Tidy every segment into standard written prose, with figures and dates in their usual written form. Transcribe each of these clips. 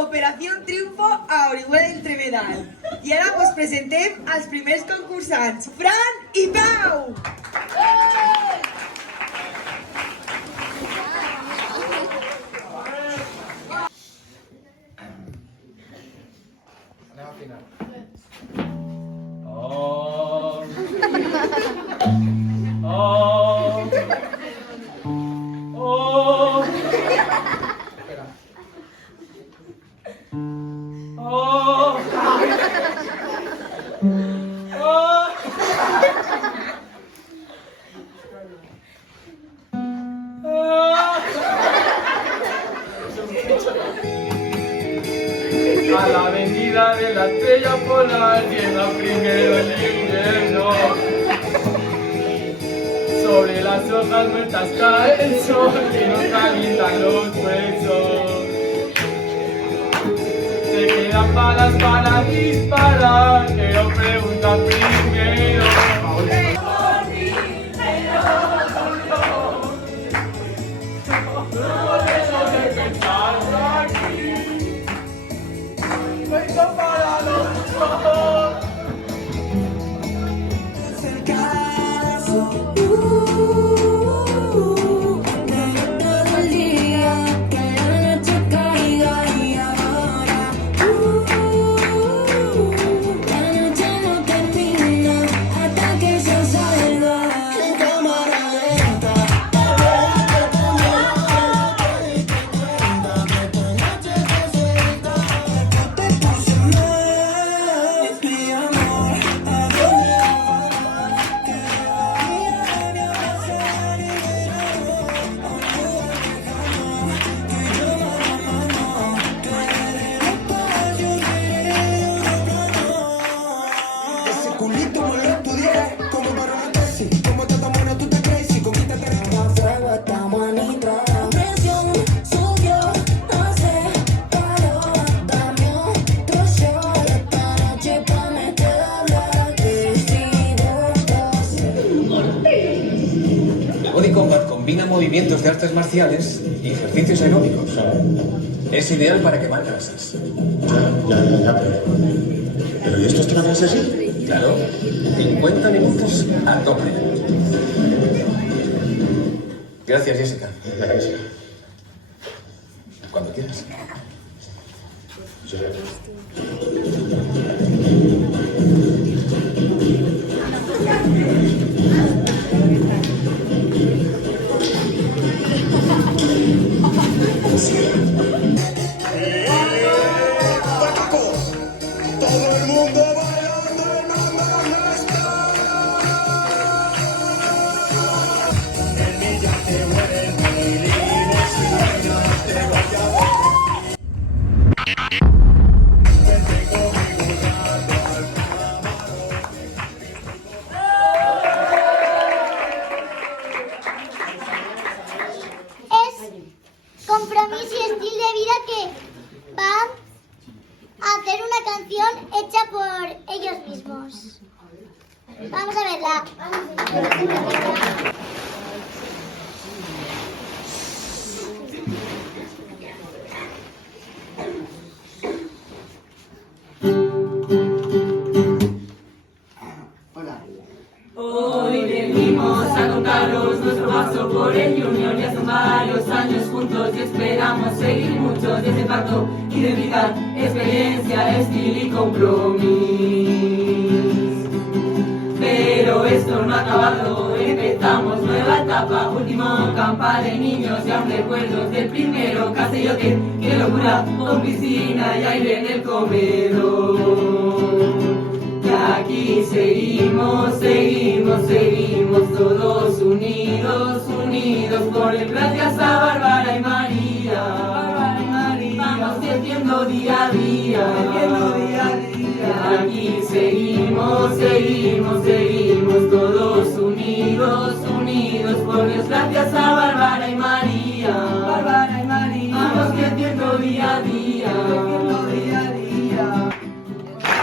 Operació Triunfo a Orihuela d'Entrevedal. I ara us presentem els primers concursants, Fran i Pau! Anem a final. Espera. A la avenida de la estrella polar llega primero el invierno. Sobre las hojas muertas cae el sol que nos calienta los huesos. Te quedan balas para disparar, quiero preguntar primero. Body Combat combina movimientos de artes marciales y ejercicios aeróbicos. Es ideal para quemar grasas. Ya. ¿Pero y esto es trabajarse así? Claro, 50 minutos a tope. Gracias, Jessica. Gracias. Cuando quieras. Todo el mundo bailando el mambo no está. El millón te vuelve y limosina te vaya. Vente conmigo dando al Es compromiso y estilo de vida que van a hacer una canción hecha por ellos mismos. Vamos a verla. Hoy venimos a contaros nuestro paso por el Junior. Ya son varios años juntos y esperamos seguir muchos de ese pacto, identidad, experiencia, estilo y compromiso. Pero esto no ha acabado, empezamos nueva etapa, último campa de niños y aún recuerdos del primero castellote. Qué locura, con piscina y aire en el comedor. Y aquí seguimos todos unidos por el gracias a Bárbara y María. Vamos creciendo día a día. Y aquí seguimos todos unidos por Dios gracias a Bárbara y María. Vamos creciendo día a día.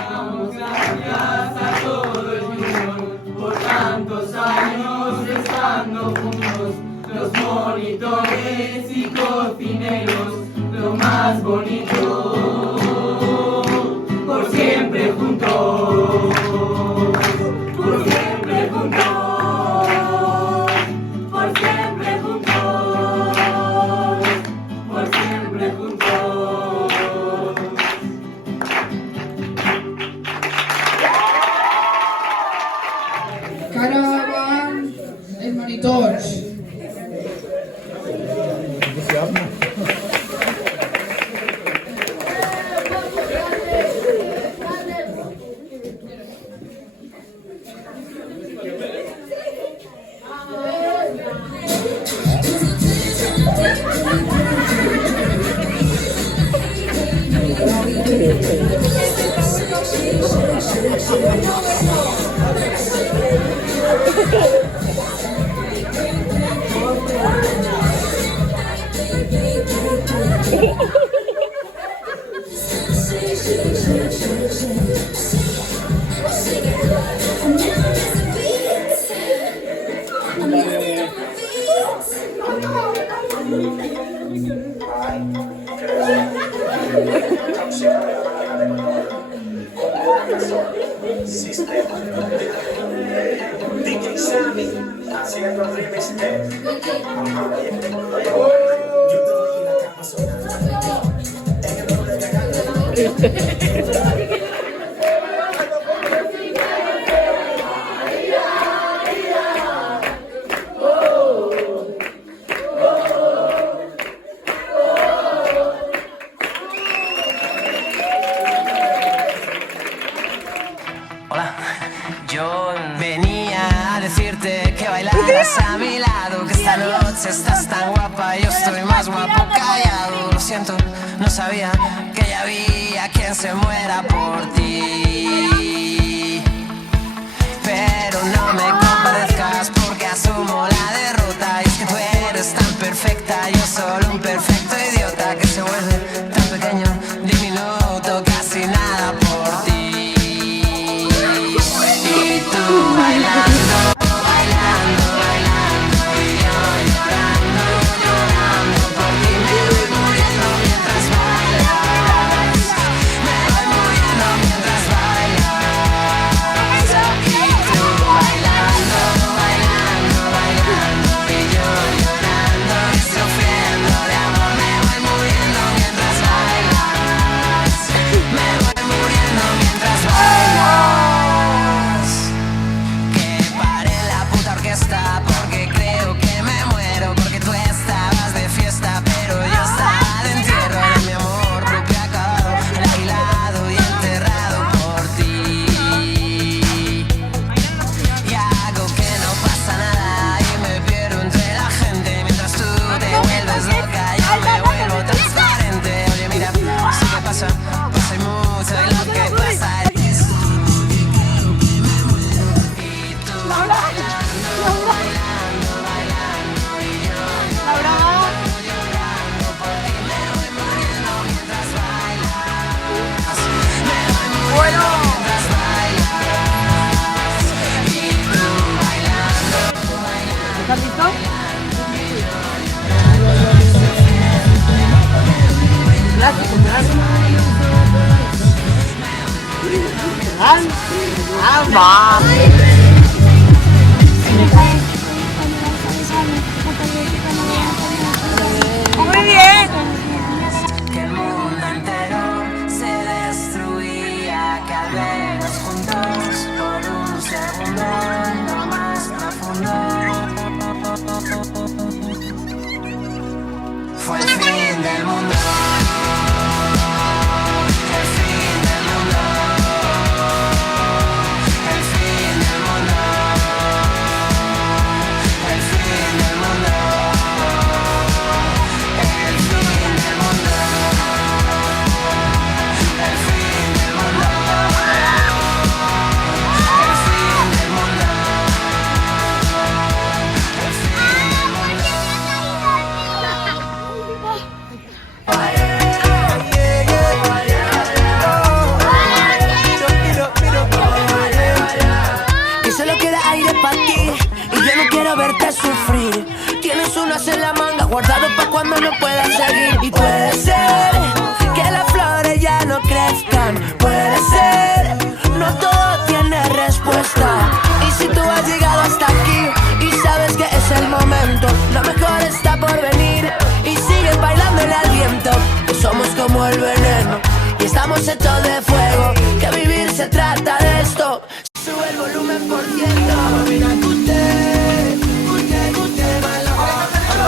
Damos gracias a todo el mundo por tantos años estando juntos, los monitores y cocineros, lo más bonito. siempre juntos. Caravan els monitors. Hola, yo venía a decirte que bailaras a mi lado, que esta noche estás tan guapa, yo estoy más guapo callado. Lo siento, no sabía que ya había quien se muera por ti. Pero no me compadezcas porque asumo la derrota. Y es que tú eres tan perfecta, yo solo un perfecto idiota que se vuelve tan pequeño, diminuto, casi nada por ti. Y tú bailando, bailando, bailando, y yo llorando, llorando por ti. Me voy muriendo mientras bailas, me voy muriendo mientras bailas. Y tú bailando, bailando, bailando, y yo llorando y sufriendo de amor. Me voy muriendo mientras bailas, me voy muriendo mientras bailas. Porque creo que me muero, porque tú estabas de fiesta, pero yo estaba de entierro de mi amor propio acabado, alquilado y enterrado por ti. Y hago que no pasa nada y me pierdo entre la gente, mientras tú te vuelves loca, yo me vuelvo transparente. Oye, mira, sí que pasa, pasa y mucho y lo que pasa es ¿Estás listo? Muy bien. Que el mundo entero se destruía, que al vernos juntos por un segundo lo más profundo fue el fin del mundo. El fin del mundo. El fin del mundo. El fin del mundo. El fin del mundo. El fin del mundo. El fin del mundo. El fin del Que solo queda aire para ti y yo no quiero verte sufrir. Tienes un as en la manga guardado pa' cuando no puedas seguir. Y puede ser que las flores ya no crezcan, puede ser, no todo tiene respuesta. Y si tú has llegado hasta aquí y sabes que es el momento, lo mejor está por venir y sigue bailándole al viento. estamos hechos de fuego, que vivir se trata de esto. Sube el volumen por ciento. Mira usted, malaba.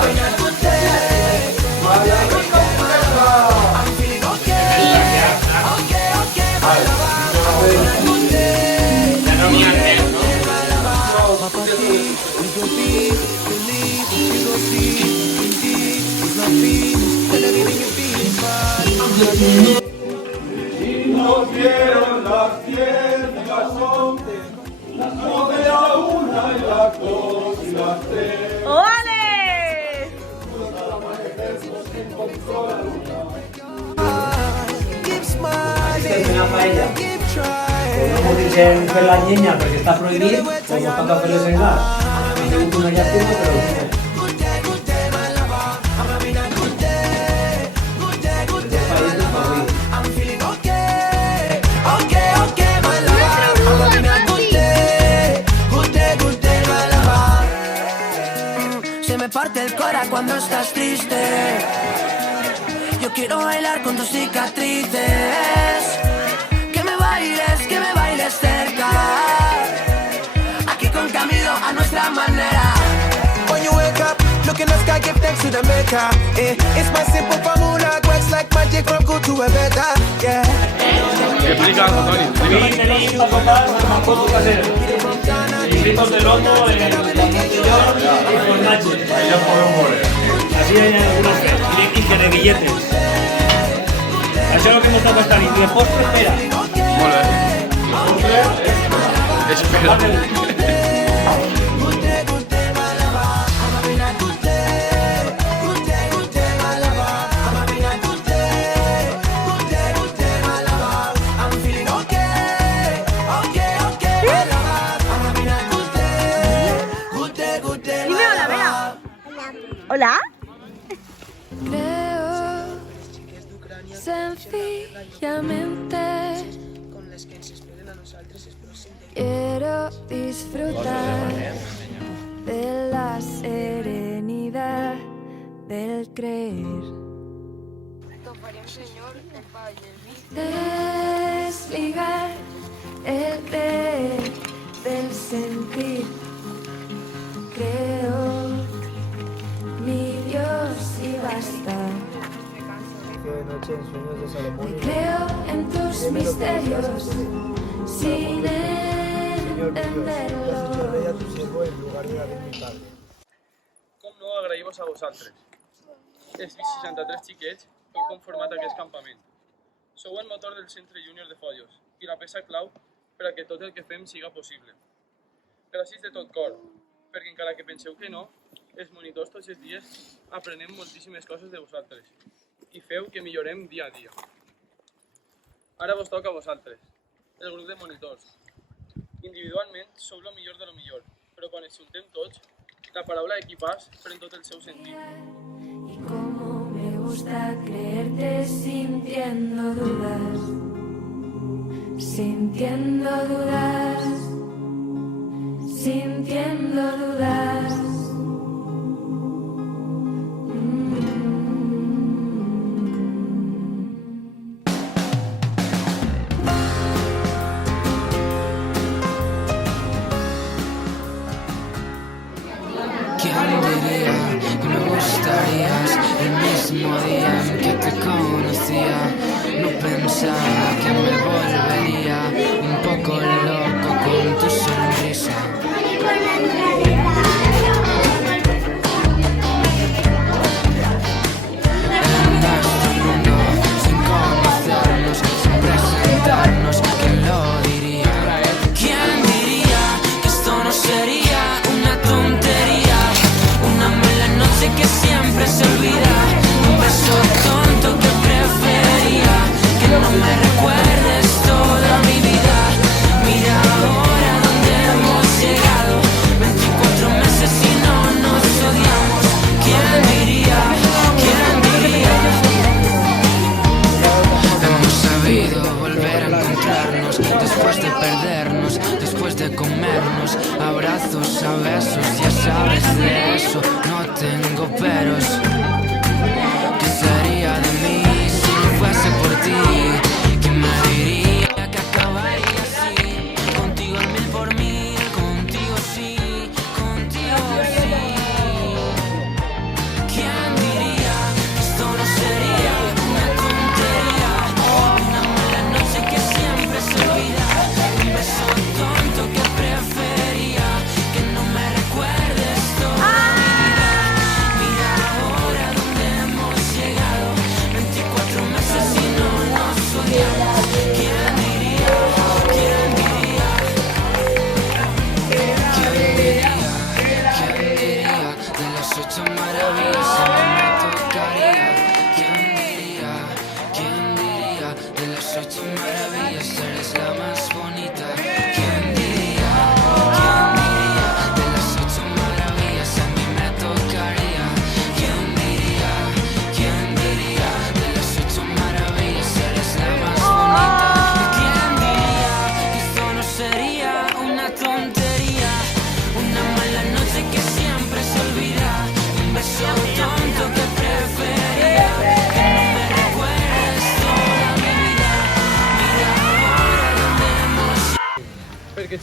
Mira usted, malaba. I'm feeling okay, okay, malaba. Mira usted, malaba. Pa' ti, we go be, believe, we go see, indeed, it's not feelings, they're giving you feelings, but Y nos dieron las 10 y las 11, las 9 a 1 y las 2 y las 3. ¡Ole! keep smiling, Una paella. keep trying. No dicen fer la llenya perquè està prohibit, com no toca fer-les en gas. Ha sigut una llàstima, però I'm feeling okay, okay, okay, my love. I'm having a good day, my love. Se me parte el cora cuando estás triste. Yo quiero bailar con tus cicatrices. Que me bailes cerca. Aquí con Camilo a nuestra manera. When you wake up, look in the sky, give thanks to the maker. It's my simple formula, works like magic from good to a better. Yeah. Explica algo, Toni. tenéis para tocar más cosas caseras. Fritos de lomo, y formatges. Así hay algunos que y que de billetes. Això és el que m'està costant. I de postre, espera. Molt bé. Postre, espera. Dime hola, Bea. ¿Hola? Creo sencillamente quiero disfrutar de la serenidad del creer. Desligar el creer del sentir. Creo mi Dios y basta. Me creo en tus misterios sin entenderlo. Com no, agraïm-vos a vosaltres. Els 63 xiquets heu conformat aquest campament. Sou el motor del Centre Júnior de Follos i la peça clau per a que tot el que fem siga possible. Gràcies de tot cor, perquè encara que penseu que no, els monitors tots els dies aprenem moltíssimes coses de vosaltres i feu que millorem dia a dia. Ara vos toca a vosaltres, el grup de monitors. Individualment sou lo millor de lo millor, però quan ens juntem tots, la paraula equipàs pren tot el seu sentit. Y como me gusta creerte sintiendo dudas, sintiendo dudas, sintiendo dudas. ¿Quién diría que me gustarías el mismo día en que te conocía? No pensaba que me volvería un poco loco con tu sonrisa. En nuestro mundo, sin conocernos, sin presentarnos, ¿quién lo diría? ¿Quién diría que esto no sería una tontería? Una mala noche que siempre se olvida, un beso tonto que preferiría que no me recuerdes toda mi vida. Mira ahora dónde hemos llegado, 24 meses y no nos odiamos. ¿Quién diría? ¿Quién diría? Hemos sabido volver a encontrarnos después de perdernos, después de comernos, abrazos a besos, ya sabes de eso, no tengo peros. ¿Qué sería de mí si no fuese por ti?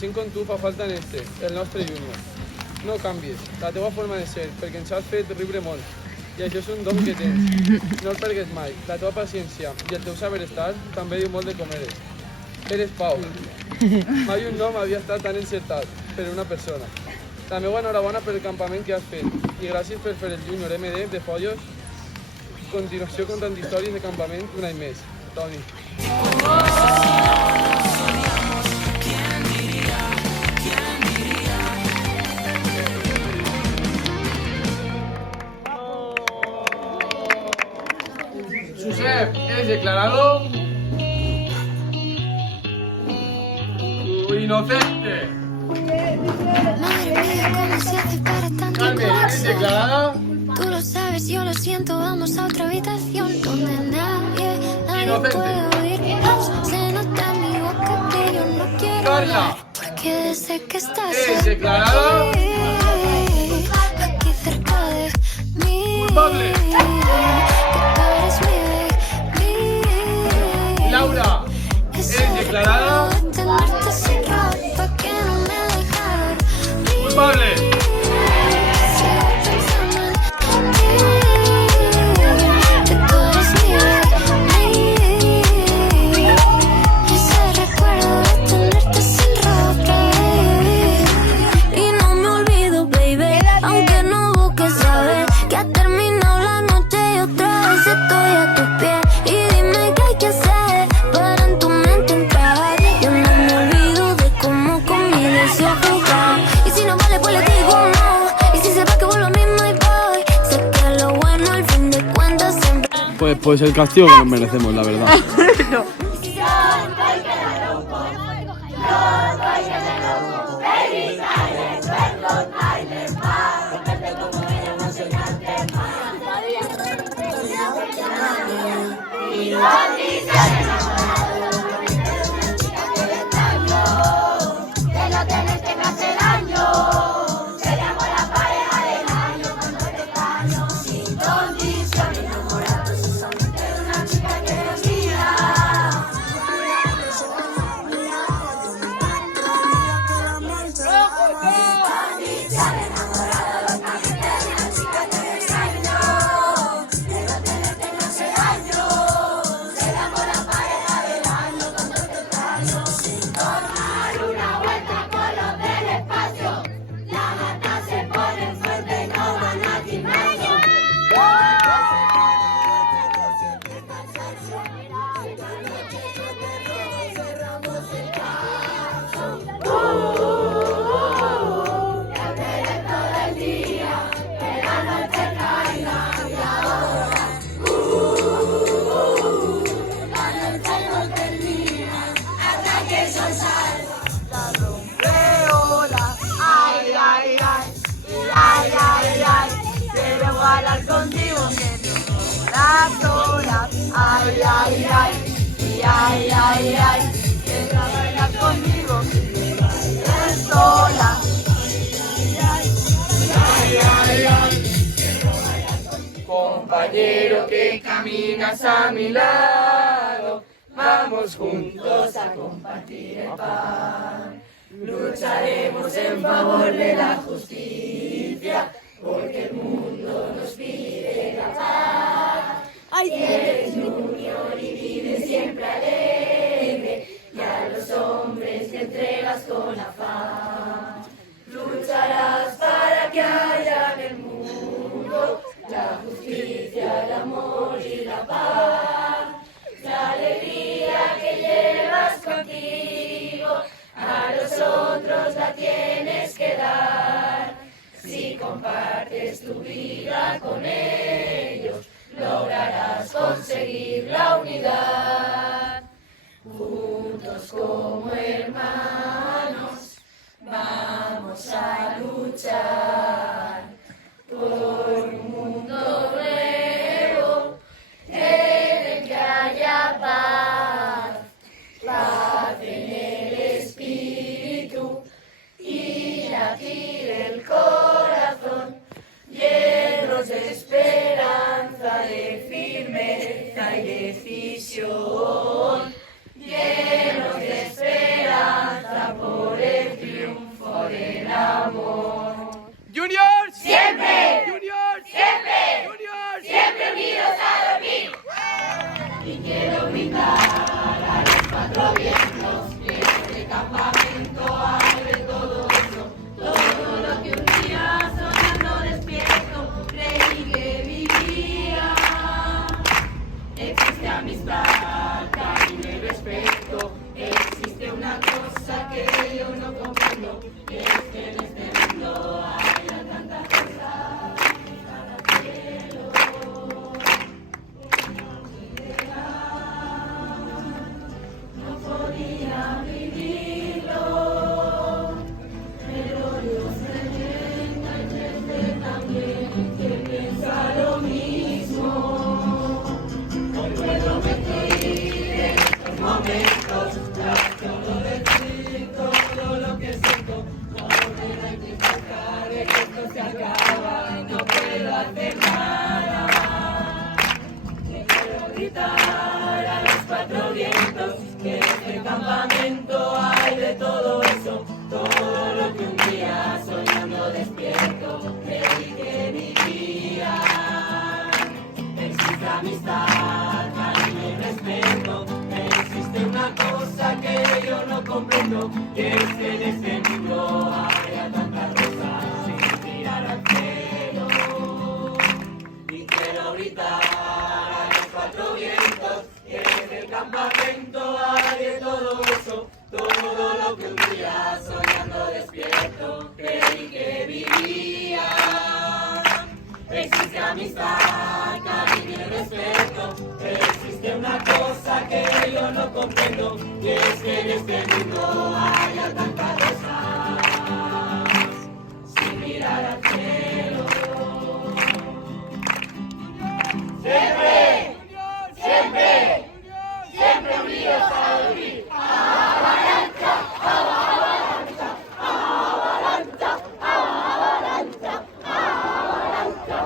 gent com tu fa falta en el nostre júnior. No canvies la teva forma de ser, perquè ens has fet riure molt. I això és un don que tens. No el pergues mai. La teva paciència i el teu saber estar també diu molt de com eres. Eres Pau. Mai un nom havia estat tan encertat per una persona. La meva enhorabona per el campament que has fet i gràcies per fer el júnior MD de Follos. Continuació contant històries de campament un any més. Toni. Josep es declarado inocente. Carmen es declarada. Tú lo sabes, yo lo siento, vamos a otra habitación donde nadie puede oír. Se nota en mi boca que yo no quiero hablar, porque desde que estás es declarada aquí cerca de mí, culpable. que tú eres mi Laura es declarada tenerte sin ropa que no me deja dormir. culpable. Pues el castigo que nos merecemos, la verdad. Compañero que caminas a mi lado, vamos juntos a compartir el pan. Lucharemos en favor de la justicia, porque el mundo nos pide la paz. Eres junior y vives siempre alegre, y a los hombres te entregas con afán. Lucharás para que haya en el mundo la justicia, el amor y la paz. La alegría que llevas contigo, a los otros la tienes que dar. Si compartes tu vida con ellos, lograrás conseguir la unidad. Juntos como hermanos, vamos a luchar por un mundo nuevo en el que haya paz, paz en el espíritu y latir el corazón, llenos de esperanza, de firmeza y decisión, llenos de esperanza por el Quiero gritar a los cuatro vientos que este campamento hay de todo eso, todo lo que un día soñando despierto creí que vivía. Existe amistad, cariño y respeto, existe una cosa que yo no comprendo, que es que en este mundo haya tantas cosas para cielo. No podía vivirlo, pero Dios me entiende también que piensa lo mismo. No puedo mentir en estos momentos, trato de decir todo lo que siento, no puedo intentar de que esto se acaba y no puedo hacer nada. Quiero gritar a los cuatro vientos que en este campamento hay de todo eso, todo lo que un día soñando despierto creí que vivía. Existe amistad, cariño y respeto, existe una cosa que yo no comprendo, que es que en este mundo haya tantas rosas sin mirar al cielo. Y quiero gritar a los cuatro vientos que en el campamento hay de todo eso, todo lo que un día soñando despierto creí que vivía. Existe amistad, cariño y respeto, existe una cosa que yo no comprendo, y es que en este mundo haya tantas cosas sin mirar al cielo. Siempre, siempre, siempre unidos a vivir. Avalancha, avalancha, avalancha, avalancha, avalancha,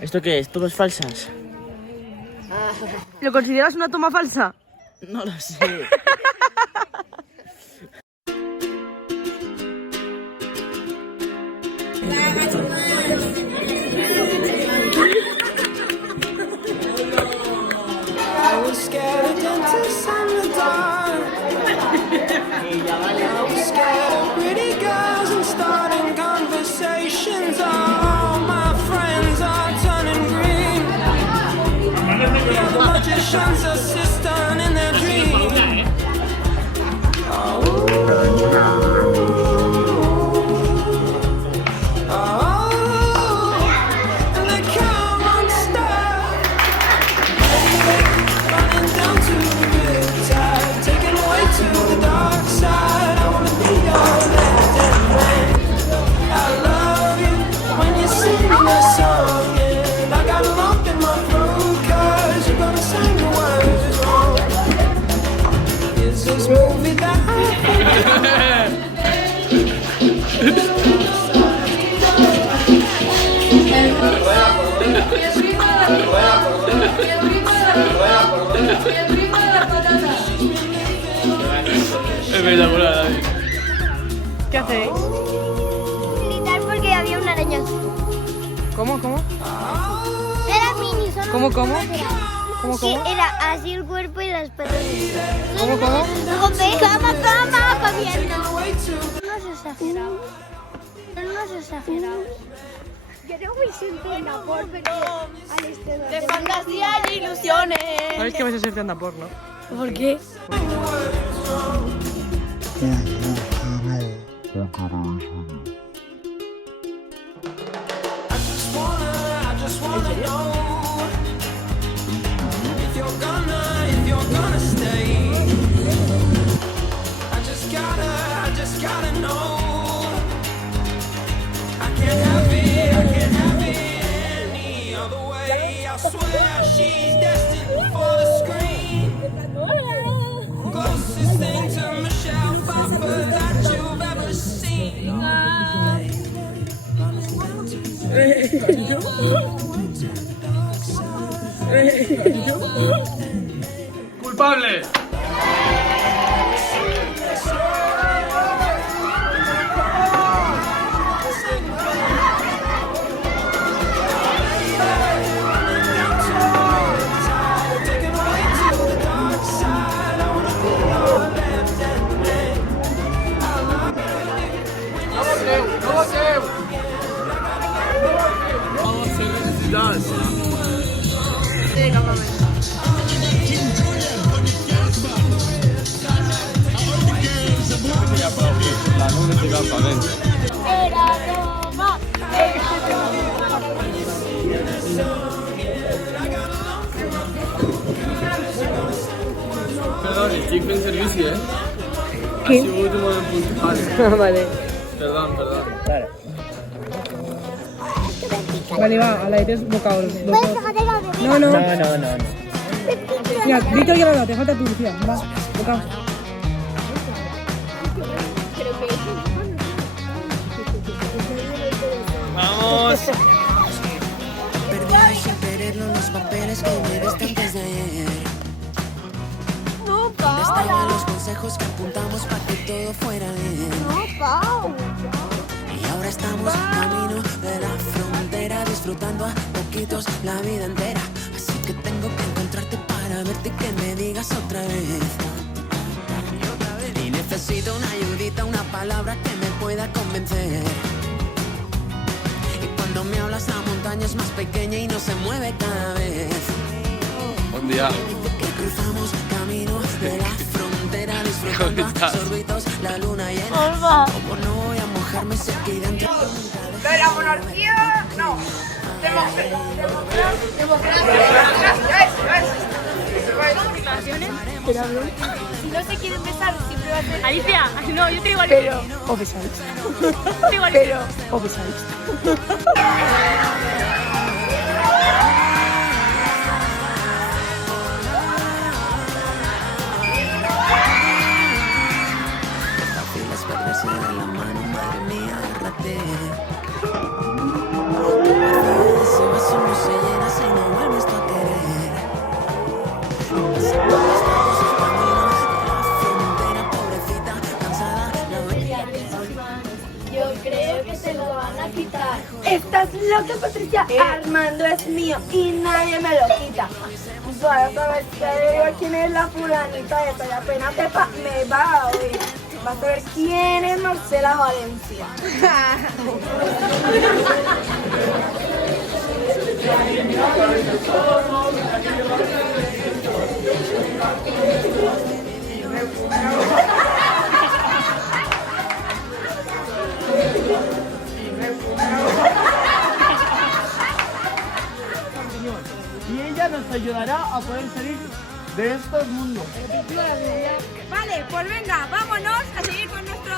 ¿Esto qué es? ¿Tomas falsas? ¿Lo consideras una toma falsa? No lo sé. I was scared of dentists and the dark. I was scared of pretty girls and starting conversations. All my friends are turning green. Yeah, the magician's assistant in their dream. And they come unstuck. Running down to the riptide, taken away to the dark side. I wanna be your left-hand man. I love you when you sing that song, and I got a lump in my throat 'cause you're gonna sing the words wrong. Is this movie that Espectacular, David. ¿Qué hacéis? Gritar porque había una araña. ¿Cómo? Era mini, solo. ¿Cómo? Sí, era así el cuerpo y las patas. ¿Cómo? Luego cama, comiendo. No es exagerado. Yo no voy siempre en la por, pero al exterior. De fantasía y ilusiones. ¿Sabéis que vais a ser de andapor, no? ¿Por qué? I just wanna know if you're gonna stay. I just gotta know. I can't have it any other way. I swear she's destined. ¡Culpable! Perdón, estic fent servici, eh? Qui? Ha sigut un moment puntual. Vale. Perdón. Vale, va, a la de bocados. ¿Puedes dejarte la bebida? No, no. No. Mira, Víctor ya lo te falta tú, Lucía. Va, bocados. ¡Vamos! Perdí sin quererlo los papeles que me diste antes de ayer. No, ¿Dónde estaban Pau. los consejos que apuntamos para que todo fuera bien? No, Pau. Y ahora estamos camino de la frontera, disfrutando a poquitos la vida entera. Así que tengo que encontrarte para verte y que me digas otra vez. Y necesito una ayudita, una palabra que me pueda convencer. Y cuando me hablas la montaña es más pequeña y no se mueve cada vez. Buen día. Que cruzamos camino de la frontera, disfrutando a sorbitos la luna llena. Como no voy a mojarme sé que hay dentro. De la monarquía, no. Democracia. Si no se quieren besar, siempre va a ser... Alicia, no, yo te digo Pero, o besáis. pero, O besáis. Fácil es perderse de la mano, madre mía, agárrate. Ese vaso no se llena si no vuelves tú a querer. Estamos camino de la frontera, pobrecita, cansada, Yo creo que se lo van a quitar. Estás loca, Patricia. Armando es mío y nadie me lo quita. Vas a ver que digo quién es la fulanita esa y apenas sepa, me va a oír. Vas a ver quién es Marcela Valencia. Y ella nos ayudará a poder salir de estos mundos. Vale, pues venga, vámonos a seguir con nuestro...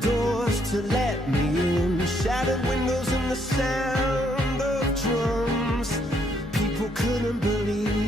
doors to let me in. Shattered windows and the sound of drums. People couldn't believe